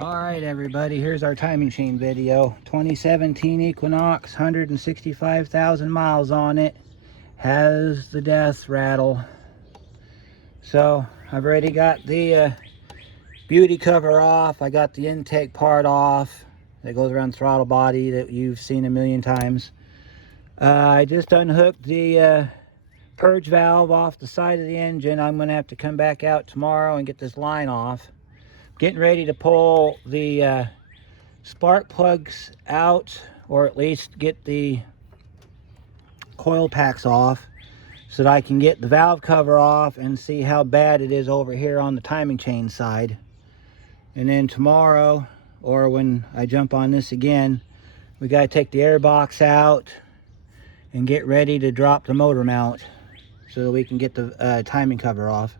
Alright everybody, here's our timing chain video. 2017 Equinox, 165,000 miles on it. Has the death rattle. So I've already got the beauty cover off. I got the intake part off that goes around the throttle body that you've seen a million times. I just unhooked the purge valve off the side of the engine. I'm going to have to come back out tomorrow and get this line off. Getting ready to pull the spark plugs out, or at least get the coil packs off so that I can get the valve cover off and see how bad it is over here on the timing chain side. And then tomorrow, or when I jump on this again, we got to take the air box out and get ready to drop the motor mount so that we can get the timing cover off.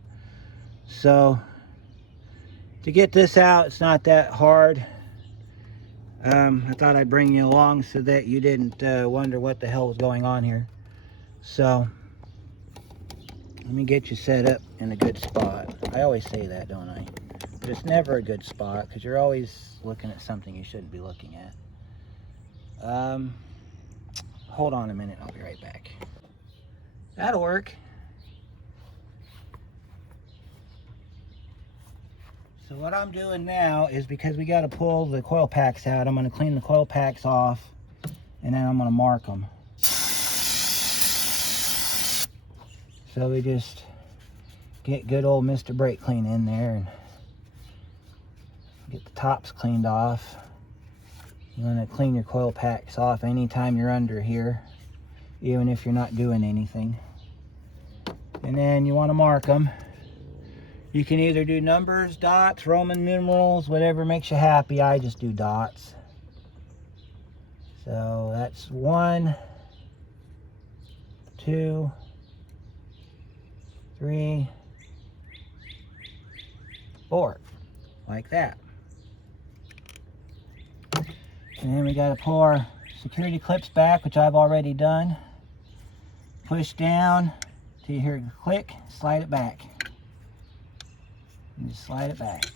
So to get this out, it's not that hard. I thought I'd bring you along so that you didn't wonder what the hell was going on here. So let me get you set up in a good spot. I always say that, don't I? But it's never a good spot because you're always looking at something you shouldn't be looking at. Hold on a minute, I'll be right back. That'll work. So what I'm doing now is, because we got to pull the coil packs out, I'm going to clean the coil packs off and then I'm going to mark them. So we just get good old Mr. Brake Clean in there and get the tops cleaned off. You want to clean your coil packs off anytime you're under here, even if you're not doing anything. And then you want to mark them. You can either do numbers, dots, Roman numerals, whatever makes you happy. I just do dots. So that's 1, 2, 3, 4, like that. And then we got to pull our security clips back, which I've already done. Push down till you hear it click, slide it back. And just slide it back.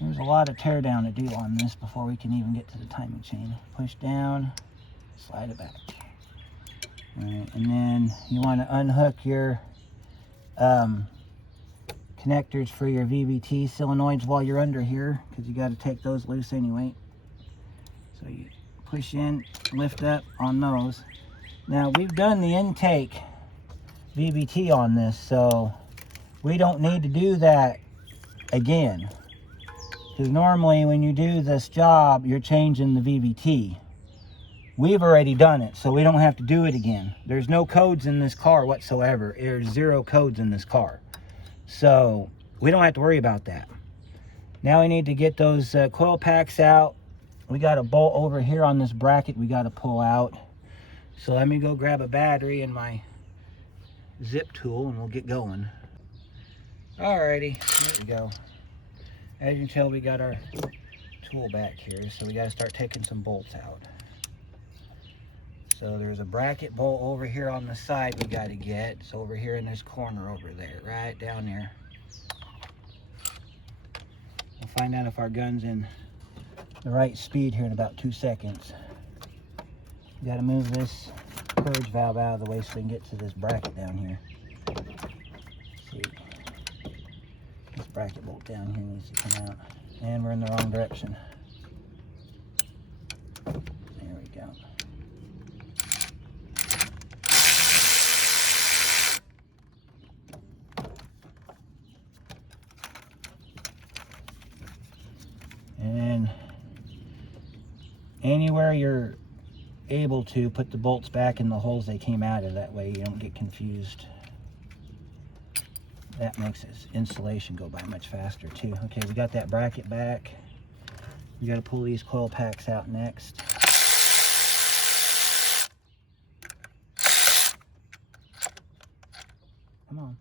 There's a lot of tear down to do on this before we can even get to the timing chain. Push down, slide it back. All right, and then you want to unhook your connectors for your VVT solenoids while you're under here, because you got to take those loose anyway. So you push in, lift up on those. Now we've done the intake VVT on this, so we don't need to do that again. Because normally when you do this job, you're changing the VVT. We've already done it, so we don't have to do it again. There's no codes in this car whatsoever. There's 0 codes in this car. So we don't have to worry about that. Now we need to get those coil packs out. We got a bolt over here on this bracket we got to pull out. So let me go grab a battery and my zip tool and we'll get going. Alrighty, there we go. As you can tell, we got our tool back here, so we got to start taking some bolts out. So there's a bracket bolt over here on the side we got to get. It's over here in this corner over there, right down there. We'll find out if our gun's in the right speed here in about 2 seconds. We got to move this purge valve out of the way so we can get to this bracket down here. Let's see. This bracket bolt down here needs to come out. And we're in the wrong direction. There we go. And then anywhere you're able to, put the bolts back in the holes they came out of. That way you don't get confused. That makes this installation go by much faster too. Okay, we got that bracket back. We got to pull these coil packs out next. Come on.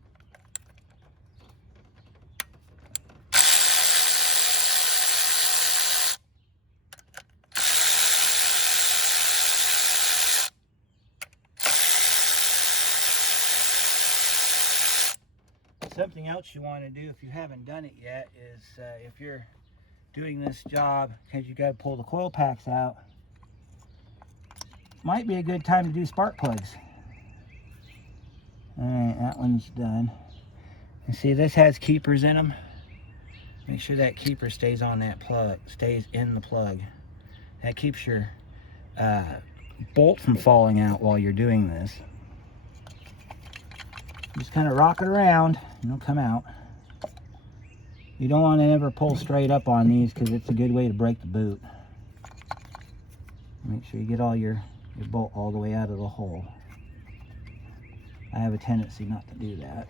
Something else you want to do if you haven't done it yet is if you're doing this job, because you got to pull the coil packs out, might be a good time to do spark plugs. Alright, that one's done. And see, this has keepers in them. Make sure that keeper stays on that plug, stays in the plug. That keeps your bolt from falling out while you're doing this. Just kind of rock it around and it'll come out. You don't want to ever pull straight up on these because it's a good way to break the boot. Make sure you get all your bolt all the way out of the hole. I have a tendency not to do that.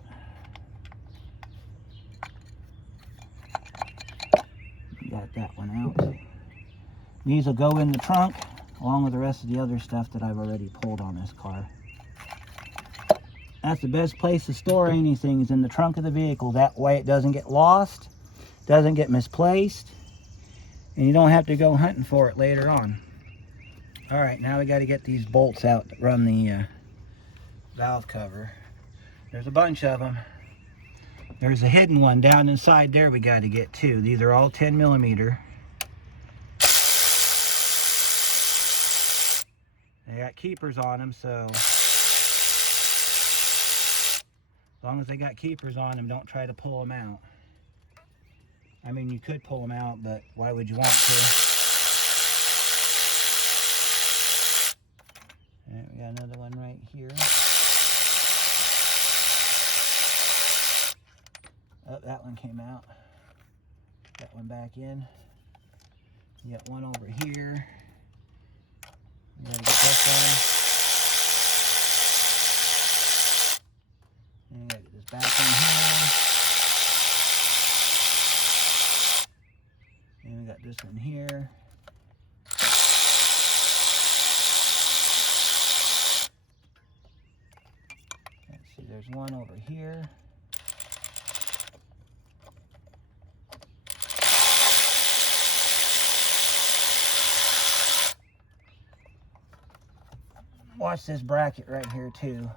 Got that one out. These will go in the trunk along with the rest of the other stuff that I've already pulled on this car. That's the best place to store anything, is in the trunk of the vehicle. That way it doesn't get lost, doesn't get misplaced, and you don't have to go hunting for it later on. All right, now we got to get these bolts out that run the valve cover. There's a bunch of them. There's a hidden one down inside there we got to get too. These are all 10 millimeter. They got keepers on them, so as long as they got keepers on them, don't try to pull them out. I mean, you could pull them out, but why would you want to? All right, we got another one right here. Oh, that one came out. That one back in. You got one over here. You gotta get this one. And you gotta get this back in here. And we got this one here. Let's see, there's one over here. Watch this bracket right here too.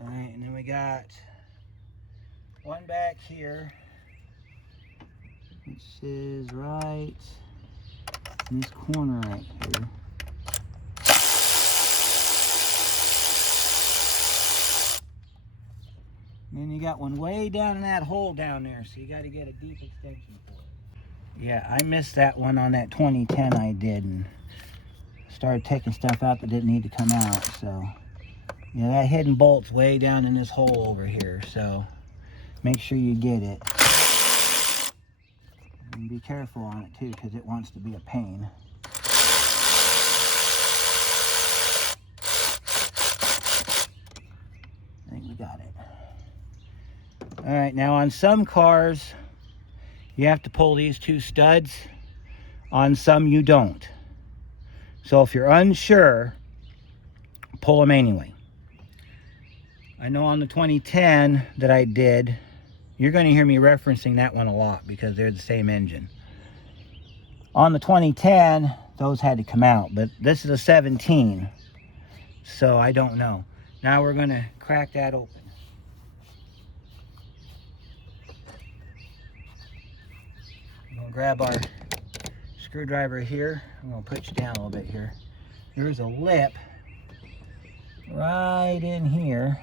All right, and then we got one back here, which is right in this corner right here. And then you got one way down in that hole down there, so you got to get a deep extension for it. Yeah, I missed that one on that 2010 I did, and started taking stuff out that didn't need to come out. So yeah, that hidden bolt's way down in this hole over here, so make sure you get it. And be careful on it too, because it wants to be a pain. I think we got it. All right, now on some cars, you have to pull these two studs. On some, you don't. So if you're unsure, pull them anyway. I know on the 2010 that I did, you're going to hear me referencing that one a lot because they're the same engine. On the 2010, those had to come out, but this is a 17, so I don't know. Now we're going to crack that open. I'm going to grab our screwdriver here. I'm going to put you down a little bit here. There's a lip right in here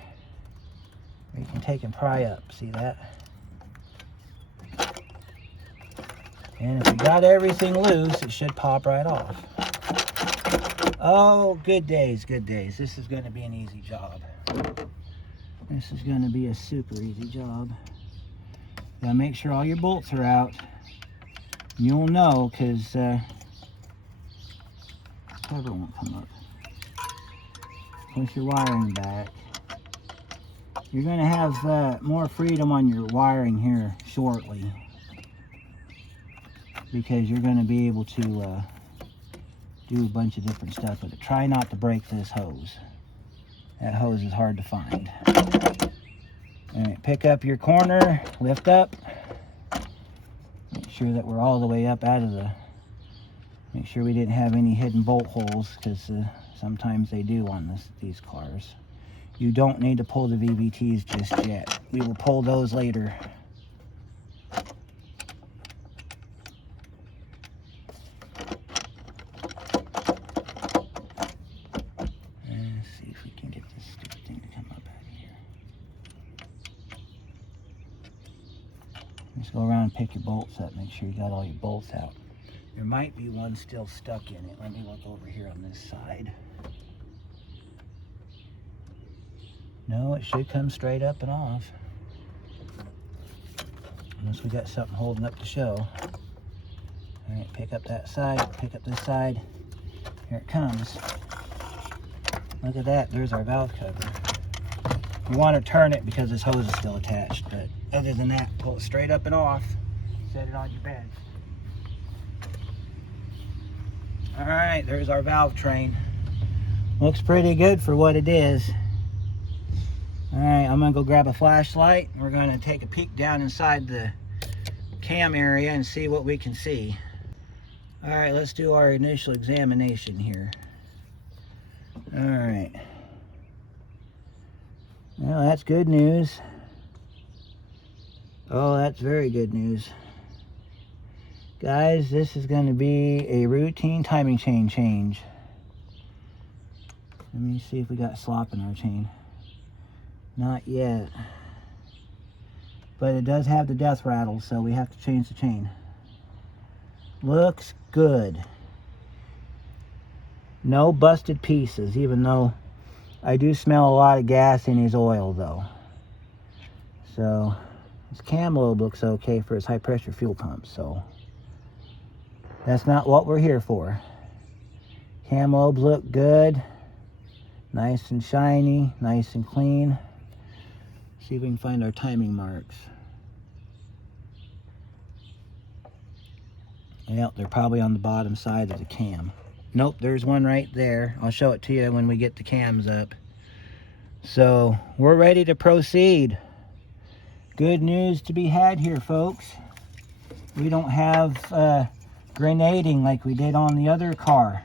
where you can take and pry up. See that? And if you got everything loose, it should pop right off. Oh, good days, good days. This is going to be an easy job. This is going to be a super easy job. You gotta make sure all your bolts are out. You'll know, because cover won't come up. Push your wiring back. You're going to have more freedom on your wiring here shortly, because you're going to be able to do a bunch of different stuff with it. Try not to break this hose. That hose is hard to find. All right, pick up your corner, lift up. Make sure that we're all the way up out of the Make sure we didn't have any hidden bolt holes, because sometimes they do on these cars. You don't need to pull the VVTs just yet. We will pull those later. Let's see if we can get this stupid thing to come up out of here. Just go around and pick your bolts up. Make sure you got all your bolts out. There might be one still stuck in it. Let me look over here on this side. No, it should come straight up and off. Unless we got something holding up the show. All right, pick up that side, pick up this side. Here it comes. Look at that, there's our valve cover. You want to turn it because this hose is still attached, but other than that, pull it straight up and off. Set it on your bed. All right, there's our valve train. Looks pretty good for what it is. All right, I'm gonna go grab a flashlight. We're gonna take a peek down inside the cam area and see what we can see. All right, let's do our initial examination here. All right. Well, that's good news. Oh, that's very good news. Guys, this is going to be a routine timing chain change. Let me see if we got slop in our chain. Not yet. But it does have the death rattle, so we have to change the chain. Looks good. No busted pieces, even though I do smell a lot of gas in his oil though. So his cam lobe looks okay for his high pressure fuel pump, so that's not what we're here for. Cam lobes look good. Nice and shiny, nice and clean. See if we can find our timing marks. Yep, they're probably on the bottom side of the cam. Nope, there's one right there. I'll show it to you when we get the cams up. So we're ready to proceed. Good news to be had here, folks. We don't have grenading like we did on the other car.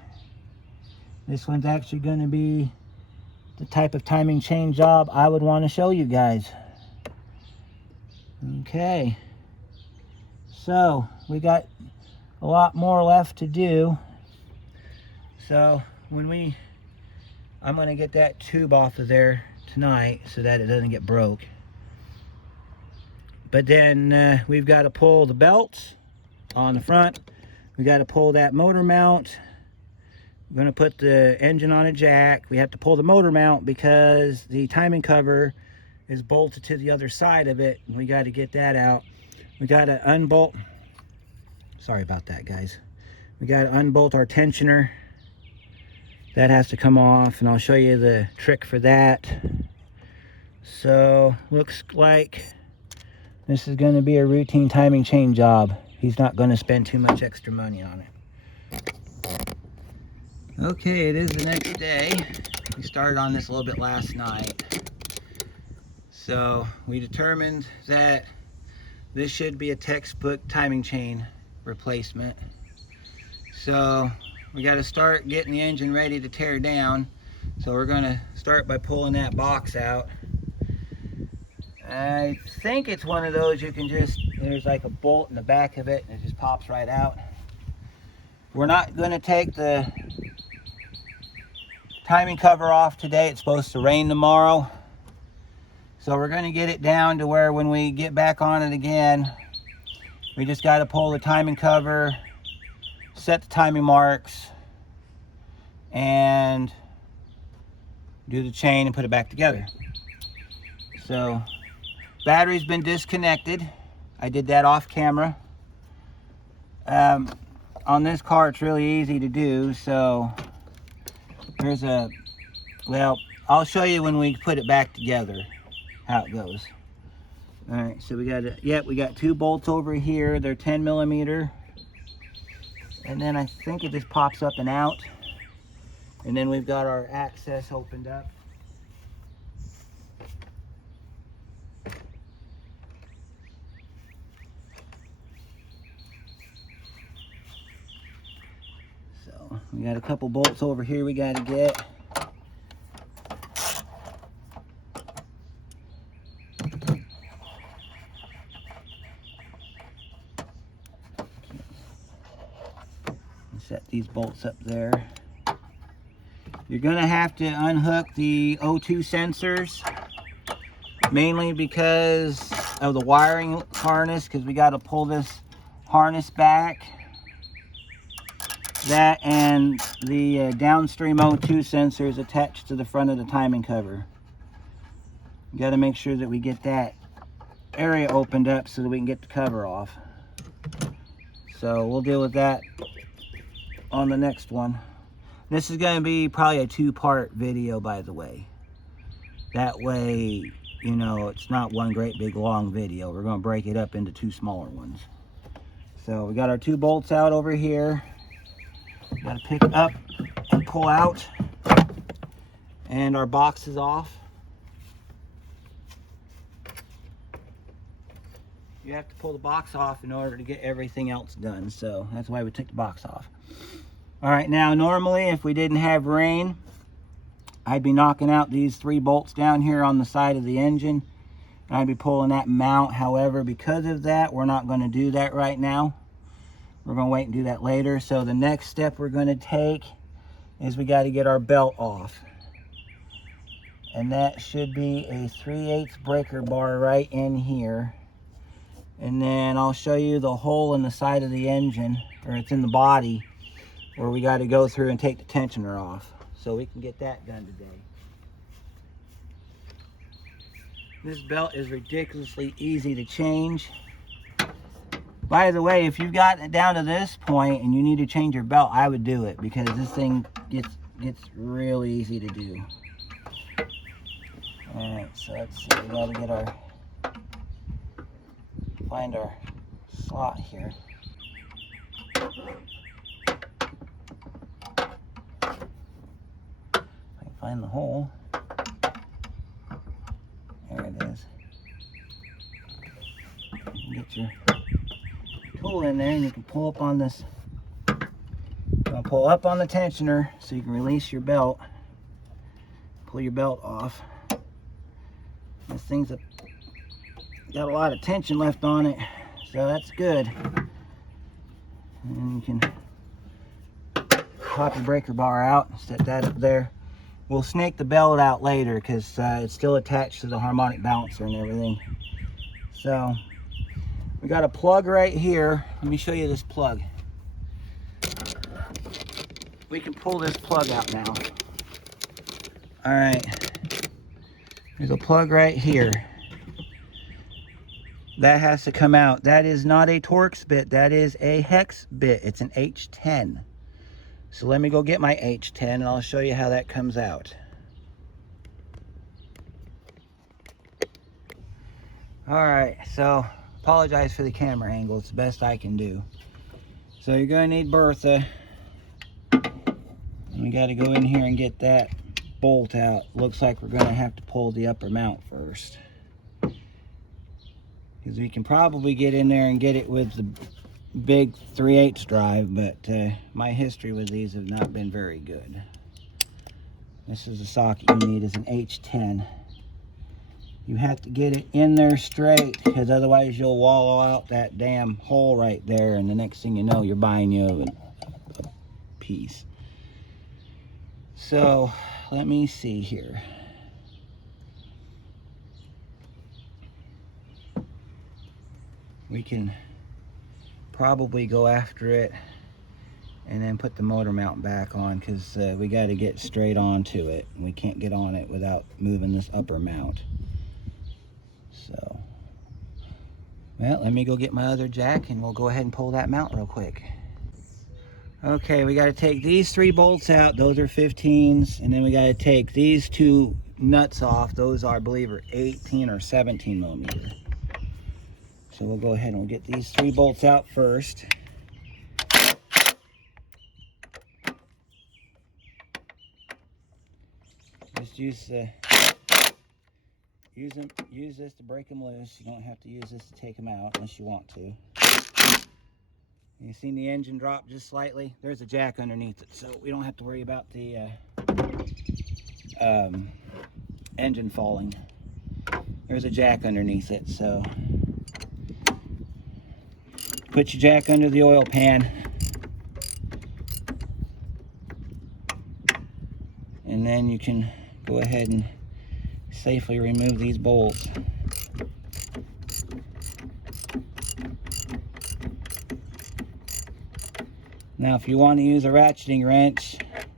This one's actually going to be the type of timing chain job I would want to show you guys. Okay, so we got a lot more left to do. So I'm going to get that tube off of there tonight so that it doesn't get broke. But then we've got to pull the belts on the front. We got to pull that motor mount. We're going to put the engine on a jack. We have to pull the motor mount because the timing cover is bolted to the other side of it. We got to get that out. We got to unbolt. Sorry about that, guys. We got to unbolt our tensioner. That has to come off, and I'll show you the trick for that. So looks like this is going to be a routine timing chain job. He's not going to spend too much extra money on it. Okay, it is the next day. We started on this a little bit last night. So we determined that this should be a textbook timing chain replacement. So we got to start getting the engine ready to tear down. So we're going to start by pulling that box out. I think it's one of those you can just, there's like a bolt in the back of it and it just pops right out. We're not going to take the timing cover off today. It's supposed to rain tomorrow. So we're going to get it down to where when we get back on it again, we just got to pull the timing cover, set the timing marks, and do the chain and put it back together. So battery's been disconnected. I did that off camera. On this car it's really easy to do, so here's a, well, I'll show you when we put it back together how it goes. All right, so we got two bolts over here. They're 10 millimeter, and then I think it just pops up and out, and then we've got our access opened up. got a couple bolts over here we got to get. Set these bolts up there. You're going to have to unhook the O2 sensors, mainly because of the wiring harness, because we got to pull this harness back. That and the downstream O2 sensor is attached to the front of the timing cover. You got to make sure that we get that area opened up so that we can get the cover off. So we'll deal with that on the next one. This is going to be probably a two-part video, by the way. That way, you know, it's not one great big long video. We're going to break it up into two smaller ones. So we got our two bolts out over here. Got to pick up and pull out. And our box is off. You have to pull the box off in order to get everything else done. So that's why we took the box off. All right, now normally if we didn't have rain, I'd be knocking out these 3 bolts down here on the side of the engine. And I'd be pulling that mount. However, because of that, we're not going to do that right now. We're going to wait and do that later. So the next step we're going to take is we got to get our belt off. And that should be a 3/8 breaker bar right in here. And then I'll show you the hole in the side of the engine, or it's in the body, where we got to go through and take the tensioner off. So we can get that done today. This belt is ridiculously easy to change. By the way, if you've gotten it down to this point and you need to change your belt, I would do it, because this thing gets really easy to do. Alright, so let's see, we gotta get our, find our slot here. Find the hole. There it is. Get your tool in there and you can pull up on this. Pull up on the tensioner so you can release your belt. Pull your belt off. This thing's got a lot of tension left on it, so that's good. And you can pop your breaker bar out, set that up there. We'll snake the belt out later because it's still attached to the harmonic balancer and everything. So we got a plug right here. Let me show you this plug. We can pull this plug out now. All right, there's a plug right here. That has to come out. That is not a Torx bit, that is a hex bit. It's an H10. So let me go get my H10 and I'll show you how that comes out. Alright, so apologize for the camera angle. It's the best I can do. So you're going to need Bertha. And we got to go in here and get that bolt out. Looks like we're going to have to pull the upper mount first. Because we can probably get in there and get it with the big 3/8 drive, but my history with these have not been very good. This is the socket you need, is an H10. You have to get it in there straight, because otherwise you'll wallow out that damn hole right there, and the next thing you know, you're buying you a piece. So let me see here. We can probably go after it and then put the motor mount back on, because we got to get straight onto it. We can't get on it without moving this upper mount. So, well, let me go get my other jack and we'll go ahead and pull that mount real quick. Okay, we got to take these 3 bolts out. Those are 15s. And then we got to take these 2 nuts off. Those are, I believe, are 18 or 17 millimeter. So we'll go ahead and we'll get these 3 bolts out first. Just use this to break them loose. You don't have to use this to take them out unless you want to. You seen the engine drop just slightly? There's a jack underneath it, so we don't have to worry about the engine falling. There's a jack underneath it, so put your jack under the oil pan, and then you can go ahead and safely remove these bolts. Now if you want to use a ratcheting wrench,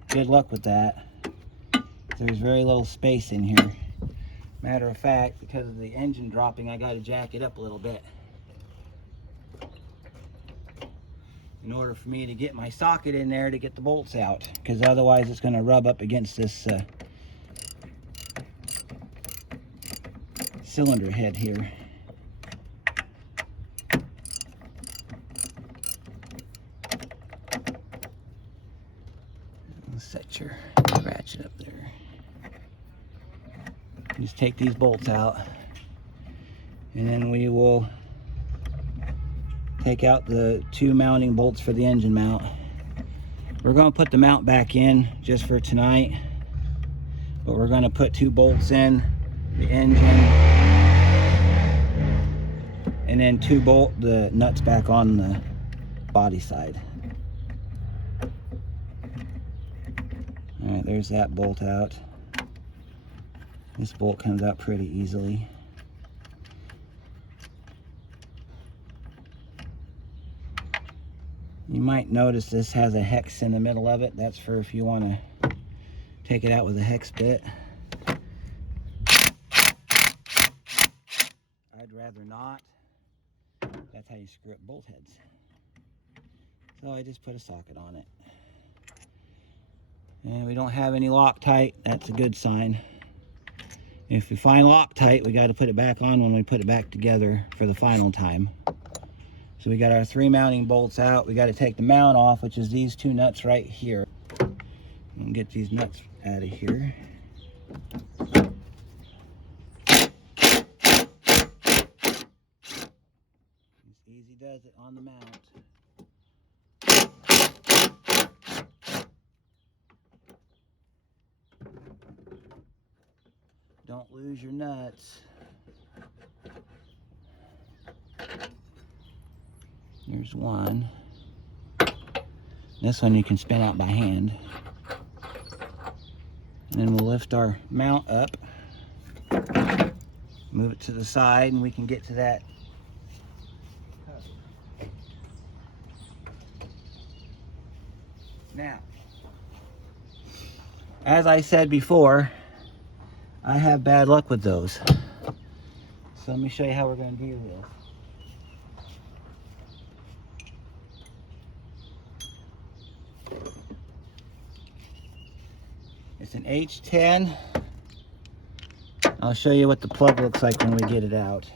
good luck with that. There's very little space in here. Matter of fact, because of the engine dropping, I got to jack it up a little bit in order for me to get my socket in there to get the bolts out, because otherwise it's going to rub up against this cylinder head here. Set your ratchet up there. Just take these bolts out, and then we will take out the 2 mounting bolts for the engine mount. We're going to put the mount back in just for tonight, but we're going to put 2 bolts in the engine, and then the nuts back on the body side. All right, there's that bolt out. This bolt comes out pretty easily. You might notice this has a hex in the middle of it. That's for if you want to take it out with a hex bit. I'd rather not. That's how you screw up bolt heads. So I just put a socket on it. And we don't have any Loctite. That's a good sign. If we find Loctite, we got to put it back on when we put it back together for the final time. So we got our 3 mounting bolts out. We got to take the mount off, which is these 2 nuts right here. And get these nuts out of here. It's easy does it on the mount. Don't lose your nuts. There's one. This one you can spin out by hand. And then we'll lift our mount up, move it to the side, and we can get to that. Now, as I said before, I have bad luck with those. So let me show you how we're going to deal with this. It's an H10. I'll show you what the plug looks like when we get it out.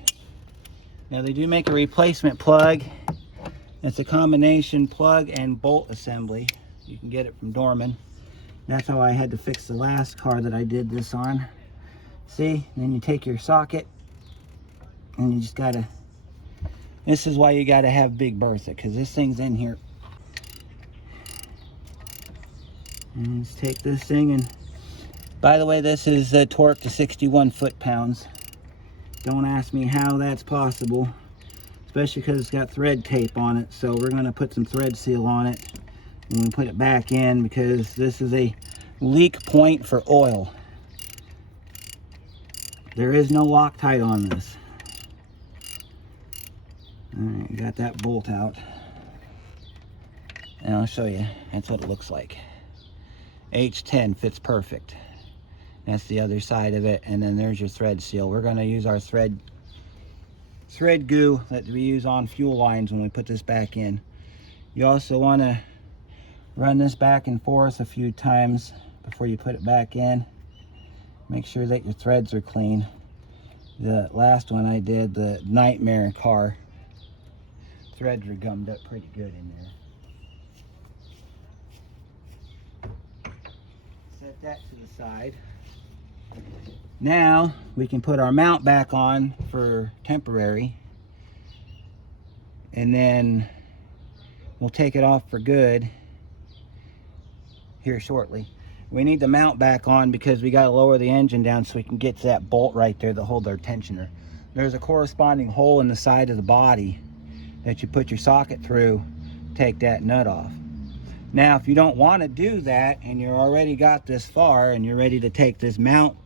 Now they do make a replacement plug. It's a combination plug and bolt assembly. You can get it from Dorman. That's how I had to fix the last car that I did this on. See, then you take your socket and you just gotta, this is why you gotta have Big Bertha, because this thing's in here. And let's take this thing, and by the way, this is torqued to 61 foot-pounds. Don't ask me how that's possible, especially because it's got thread tape on it. So we're going to put some thread seal on it and we put it back in, because this is a leak point for oil. There is no Loctite on this. All right, you got that bolt out, and I'll show you. That's what it looks like. H10 fits perfect. That's the other side of it, and then there's your thread seal. We're going to use our thread goo that we use on fuel lines when we put this back in. You also want to run this back and forth a few times before you put it back in. Make sure that your threads are clean. The last one I did, the Nightmare car, threads were gummed up pretty good in there. Set that to the side. Now we can put our mount back on for temporary, and then we'll take it off for good here shortly. We need the mount back on because we got to lower the engine down so we can get to that bolt right there that holds our tensioner. There's a corresponding hole in the side of the body that you put your socket through, take that nut off. Now, if you don't want to do that and you're already got this far and you're ready to take this mount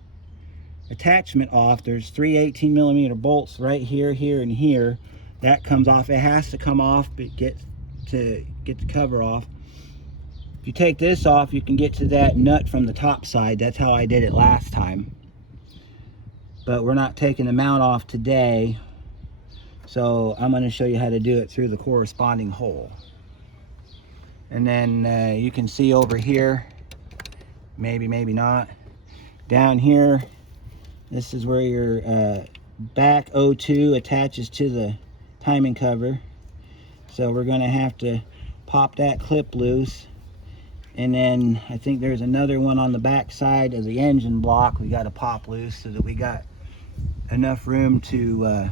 attachment off, there's 3 18mm bolts right here, here, and here. That comes off. It has to come off to get the cover off. If you take this off, you can get to that nut from the top side. That's how I did it last time. But we're not taking the mount off today, so I'm going to show you how to do it through the corresponding hole. And then you can see over here, maybe not, down here, this is where your back O2 attaches to the timing cover. So we're going to have to pop that clip loose. And then I think there's another one on the back side of the engine block we got to pop loose so that we got enough room to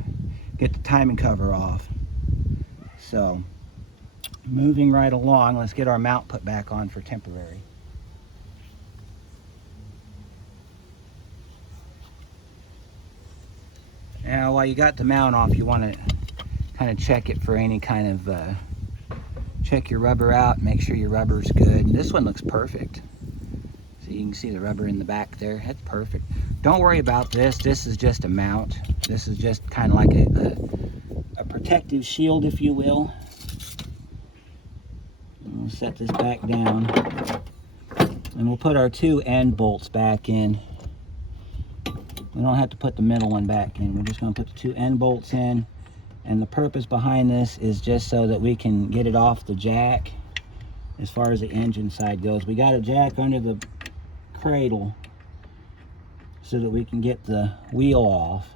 get the timing cover off. So moving right along, let's get our mount put back on for temporary. Now while you got the mount off, you want to kind of check it for any kind of check your rubber out, make sure your rubber's good. This one looks perfect. So you can see the rubber in the back there. That's perfect. Don't worry about this. This is just a mount. This is just kind of like a protective shield, if you will. We'll set this back down. And we'll put our 2 end bolts back in. We don't have to put the middle one back in. We're just going to put the 2 end bolts in. And the purpose behind this is just so that we can get it off the jack as far as the engine side goes. We got a jack under the cradle so that we can get the wheel off.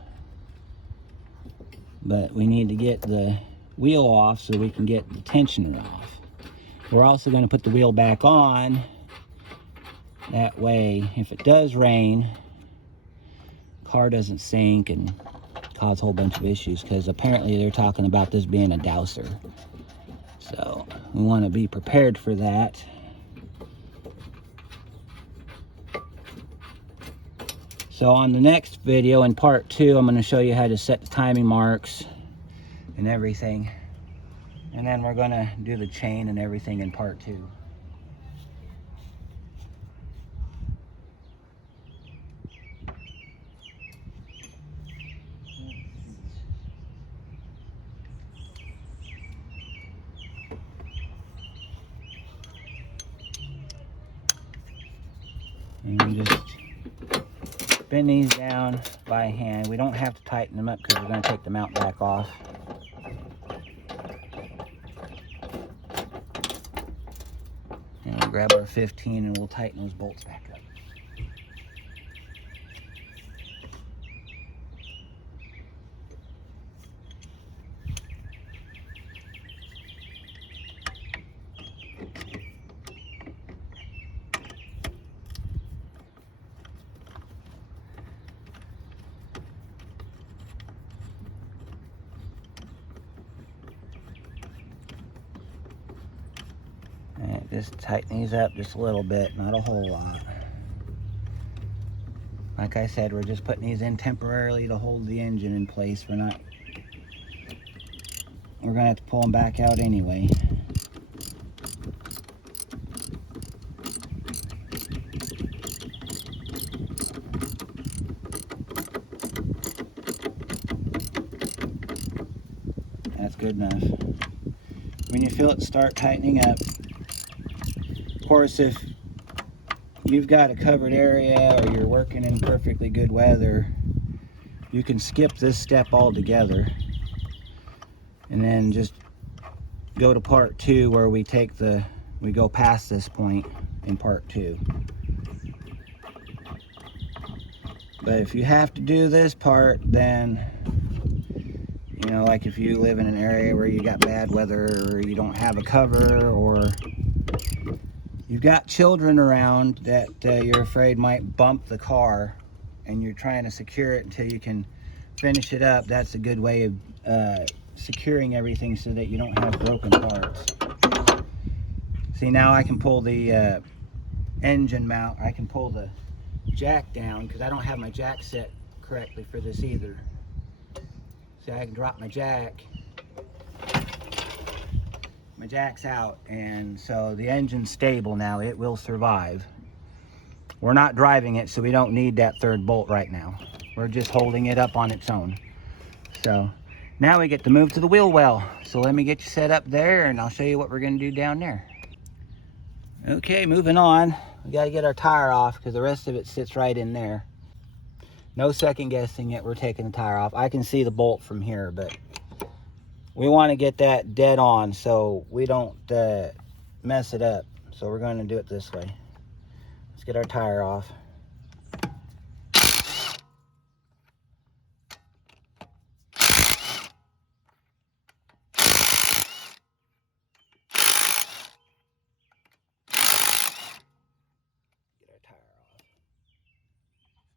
But we need to get the wheel off so we can get the tensioner off. We're also going to put the wheel back on. That way, if it does rain, the car doesn't sink and cause a whole bunch of issues, because apparently they're talking about this being a douser. So we want to be prepared for that. So on the next video, in part 2, I'm going to show you how to set the timing marks and everything. And then we're going to do the chain and everything in part 2. And just bend these down by hand. We don't have to tighten them up because we're going to take the mount back off. And we'll grab our 15 and we'll tighten those bolts back up. And just tighten these up just a little bit, not a whole lot. Like I said, we're just putting these in temporarily to hold the engine in place. We're gonna have to pull them back out anyway. That's good enough. When you feel it start tightening up, of course, if you've got a covered area or you're working in perfectly good weather, you can skip this step altogether and then just go to part 2 where we go past this point in part 2. But if you have to do this part, then, you know, like if you live in an area where you got bad weather or you don't have a cover, or you've got children around that you're afraid might bump the car and you're trying to secure it until you can finish it up, that's a good way of securing everything so that you don't have broken parts. See, now I can pull the engine mount. I can pull the jack down because I don't have my jack set correctly for this either. See, I can drop my jack. My jack's out, and so the engine's stable now. It will survive. We're not driving it, so we don't need that third bolt right now. We're just holding it up on its own. So now we get to move to the wheel well. So let me get you set up there, and I'll show you what we're going to do down there. Okay, moving on. We got to get our tire off because the rest of it sits right in there. No second guessing it. We're taking the tire off. I can see the bolt from here, but we want to get that dead on so we don't mess it up. So we're going to do it this way. Let's get our tire off.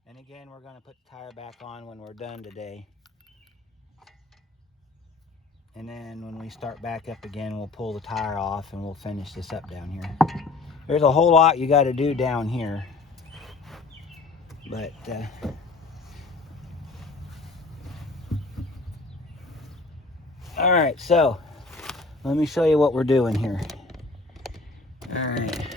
And again, we're going to put the tire back on when we're done today. And then when we start back up again, we'll pull the tire off and we'll finish this up down here. There's a whole lot you got to do down here. But all right, so let me show you what we're doing here. All right.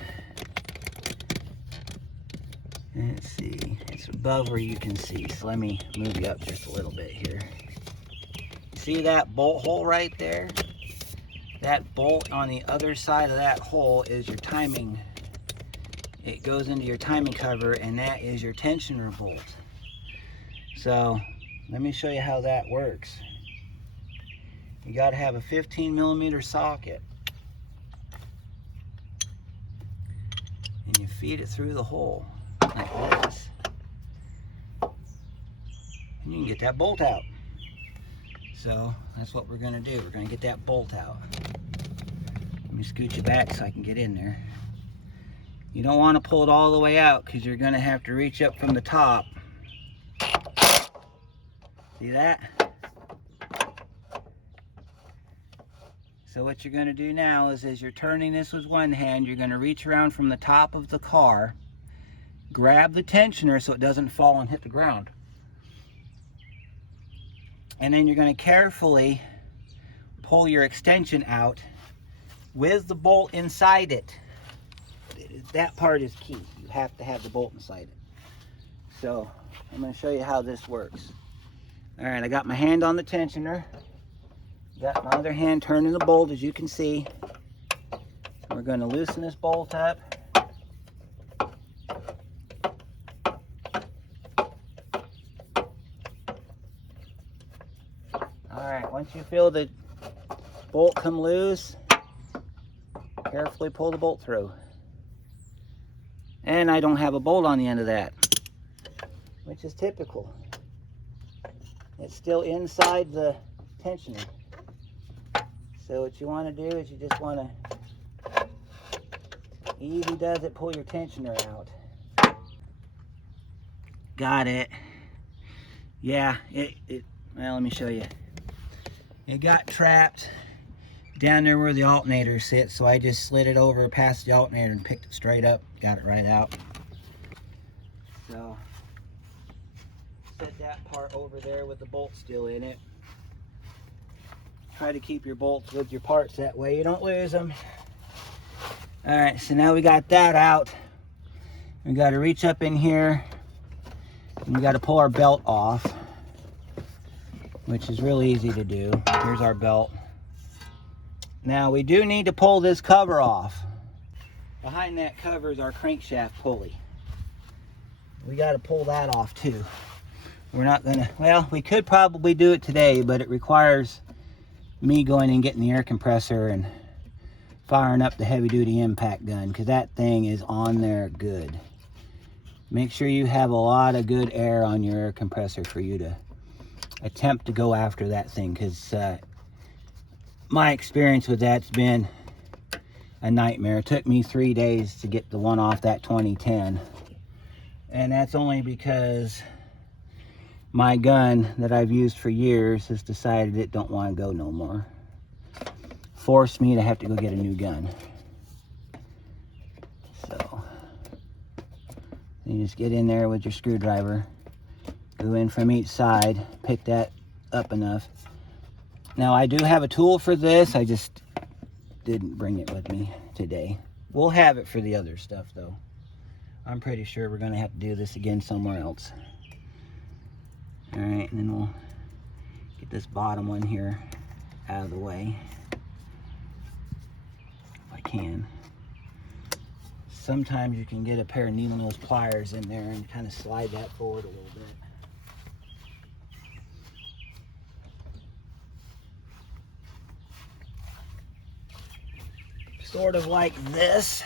Let's see, it's above where you can see, so let me move you up just a little bit here. See that bolt hole right there? That bolt on the other side of that hole is your timing. It goes into your timing cover, and that is your tensioner bolt. So let me show you how that works. You got to have a 15mm socket, and you feed it through the hole like this, and you can get that bolt out. So that's what we're going to do. We're going to get that bolt out. Let me scoot you back so I can get in there. You don't want to pull it all the way out because you're going to have to reach up from the top. See that? So what you're going to do now is, as you're turning this with one hand, you're going to reach around from the top of the car, grab the tensioner so it doesn't fall and hit the ground. And then you're going to carefully pull your extension out with the bolt inside it. That part is key. You have to have the bolt inside it. So I'm going to show you how this works. All right, I got my hand on the tensioner. Got my other hand turning the bolt, as you can see. We're going to loosen this bolt up. Alright, once you feel the bolt come loose, carefully pull the bolt through. And I don't have a bolt on the end of that, which is typical. It's still inside the tensioner. So what you want to do is you just want to, easy does it, pull your tensioner out. Got it. Yeah, well, let me show you. It got trapped down there where the alternator sits, so I just slid it over past the alternator and picked it straight up, got it right out. So set that part over there with the bolt still in it. Try to keep your bolts with your parts, that way you don't lose them. All right, so now we got that out. We got to reach up in here and we got to pull our belt off, which is really easy to do. Here's our belt. Now we do need to pull this cover off. Behind that cover is our crankshaft pulley. We got to pull that off too. We're not gonna, well, we could probably do it today, but it requires me going and getting the air compressor and firing up the heavy duty impact gun, because that thing is on there good. Make sure you have a lot of good air on your air compressor for you to attempt to go after that thing, because my experience with that's been a nightmare. It took me 3 days to get the one off that 2010, and that's only because my gun that I've used for years has decided it don't want to go no more. Forced me to have to go get a new gun. You just get in there with your screwdriver, go in from each side, pick that up enough. Now I do have a tool for this, I just didn't bring it with me today. We'll have it for the other stuff though. I'm pretty sure we're gonna have to do this again somewhere else. All right, and then we'll get this bottom one here out of the way, if I can. Sometimes you can get a pair of needle nose pliers in there and kind of slide that forward a little bit. Sort of like this.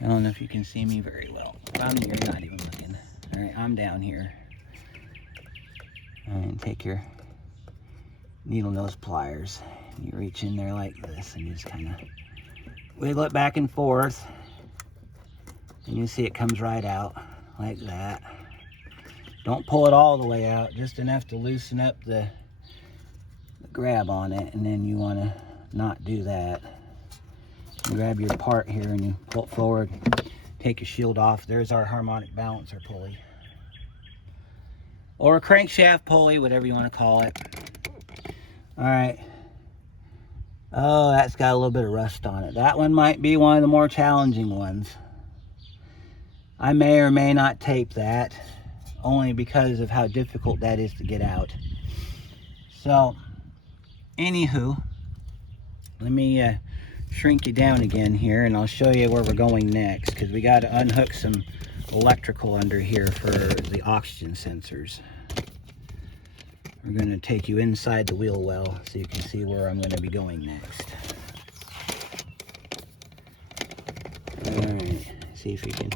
I don't know if you can see me very well. You're not even looking. All right, I'm down here. And take your needle nose pliers. You reach in there like this and just kind of wiggle it back and forth. And you see it comes right out like that. Don't pull it all the way out, just enough to loosen up the grab on it. And then you want to not do that. You grab your part here and you pull it forward, take your shield off. There's our harmonic balancer pulley, or a crankshaft pulley, whatever you want to call it. All right. Oh, that's got a little bit of rust on it. That one might be one of the more challenging ones. I may or may not tape that, only because of how difficult that is to get out. So, anywho, let me shrink you down again here and I'll show you where we're going next, because we got to unhook some electrical under here for the oxygen sensors. We're going to take you inside the wheel well so you can see where I'm going to be going next. Alright, see if you can.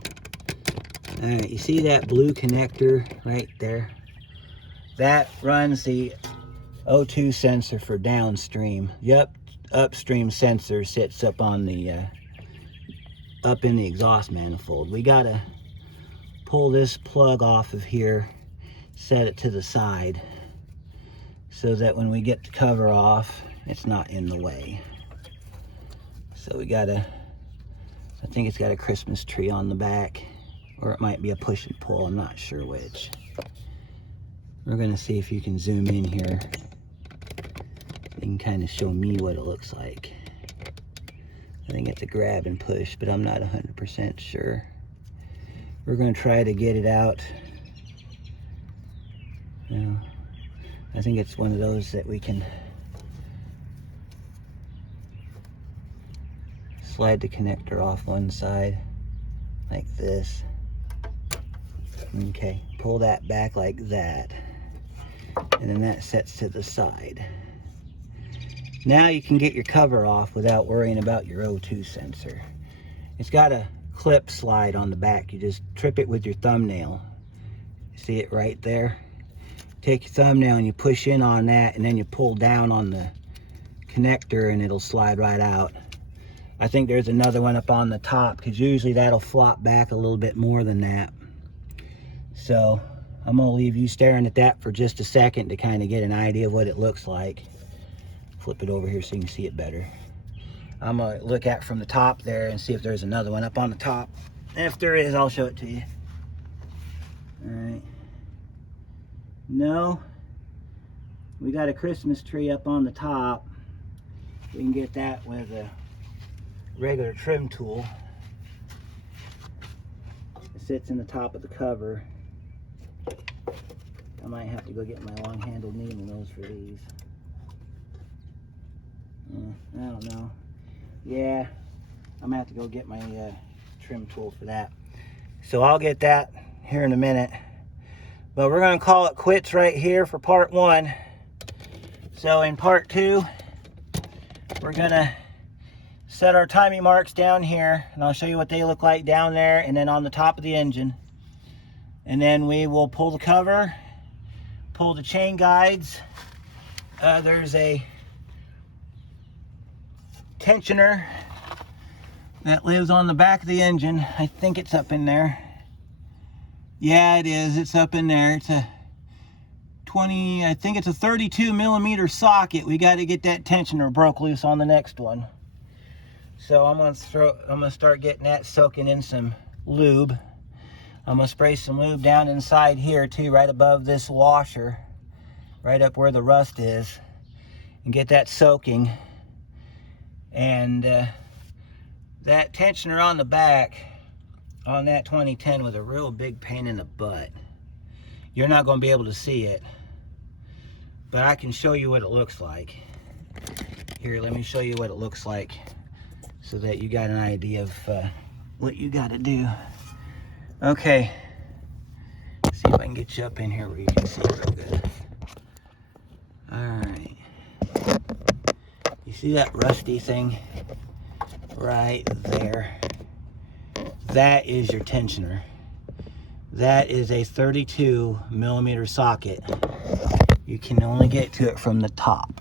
Alright, you see that blue connector right there? That runs the O2 sensor for downstream. Yep. Upstream sensor sits up on the up in the exhaust manifold. We gotta pull this plug off of here, set it to the side so that when we get the cover off, it's not in the way. So we gotta, I think it's got a Christmas tree on the back, or it might be a push and pull, I'm not sure which. We're gonna see if you can zoom in here. You can kind of show me what it looks like. I think it's a grab and push, but I'm not 100% sure. We're going to try to get it out. You know, I think it's one of those that we can slide the connector off one side like this. Okay, pull that back like that, and then that sets to the side. Now you can get your cover off without worrying about your O2 sensor. It's got a clip slide on the back. You just trip it with your thumbnail. See it right there? Take your thumbnail and you push in on that, and then you pull down on the connector and it'll slide right out. I think there's another one up on the top, because usually that'll flop back a little bit more than that. So I'm gonna leave you staring at that for just a second to kind of get an idea of what it looks like. Flip it over here so you can see it better. I'm gonna look at from the top there and see if there's another one up on the top. And if there is, I'll show it to you. All right. No, we got a Christmas tree up on the top. We can get that with a regular trim tool. It sits in the top of the cover. I might have to go get my long-handled needle nose for these. I don't know. Yeah, I'm gonna have to go get my trim tool for that. So I'll get that here in a minute. But we're gonna call it quits right here for part one. So in part two, we're gonna set our timing marks down here, and I'll show you what they look like down there and then on the top of the engine. And then we will pull the cover, pull the chain guides. There's a tensioner that lives on the back of the engine. I think it's up in there. Yeah, it is. It's up in there. It's a 20, I think it's a 32 millimeter socket. We got to get that tensioner broke loose on the next one. So I'm gonna start getting that soaking in some lube. I'm gonna spray some lube down inside here too, right above this washer, right up where the rust is, and get that soaking. And that tensioner on the back on that 2010 was a real big pain in the butt. You're not going to be able to see it, but I can show you what it looks like. Here, let me show you what it looks like so that you got an idea of what you got to do. Okay, see if I can get you up in here where you can see real good. Alright, you see that rusty thing right there? That is your tensioner. That is a 32 millimeter socket. You can only get to it from the top.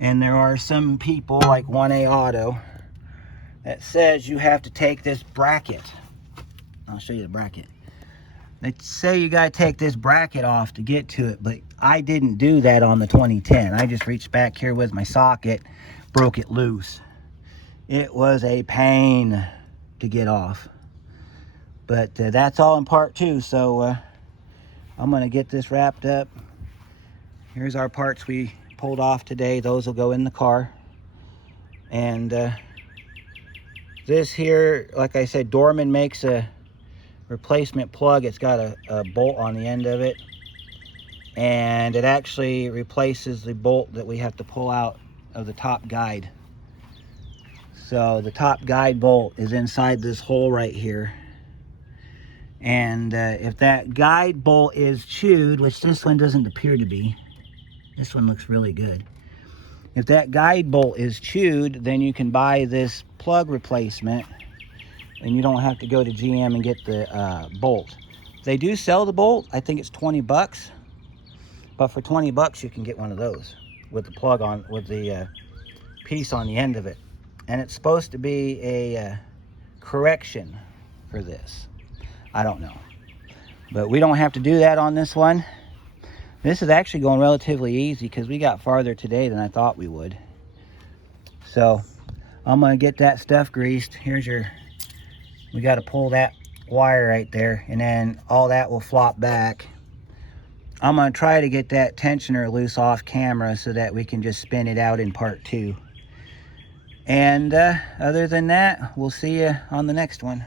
And there are some people like 1A Auto that says you have to take this bracket. I'll show you the bracket. They say you gotta take this bracket off to get to it, but I didn't do that on the 2010. I just reached back here with my socket, broke it loose. It was a pain to get off. But that's all in part 2, so I'm gonna get this wrapped up. Here's our parts we pulled off today. Those will go in the car. And this here, like I said, Dorman makes a replacement plug. It's got a bolt on the end of it, and it actually replaces the bolt that we have to pull out of the top guide. So the top guide bolt is inside this hole right here. And if that guide bolt is chewed, which this one doesn't appear to be, this one looks really good. If that guide bolt is chewed, then you can buy this plug replacement and you don't have to go to GM and get the bolt. They do sell the bolt. I think it's 20 bucks. But for 20 bucks, you can get one of those with the plug on, with the piece on the end of it. And it's supposed to be a correction for this. I don't know. But we don't have to do that on this one. This is actually going relatively easy because we got farther today than I thought we would. So I'm going to get that stuff greased. Here's your, we got to pull that wire right there, and then all that will flop back. I'm going to try to get that tensioner loose off camera so that we can just spin it out in part 2. And other than that, we'll see you on the next one.